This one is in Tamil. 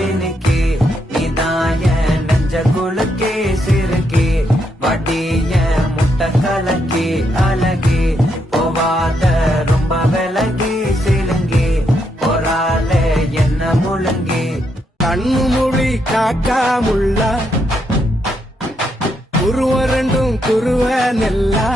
மினுக்கி நீதாய நெஞ்ச குலுக்கி சிறுக்கி வட்டிய முட்டை கலக்கி அழகி போவாத ரொம்ப விலகி சிலுங்கி போறால என்ன முழுங்கி கண்ணு மொழி காக்கா முள்ளா குருவ ரெண்டும் குருவ நெல்லா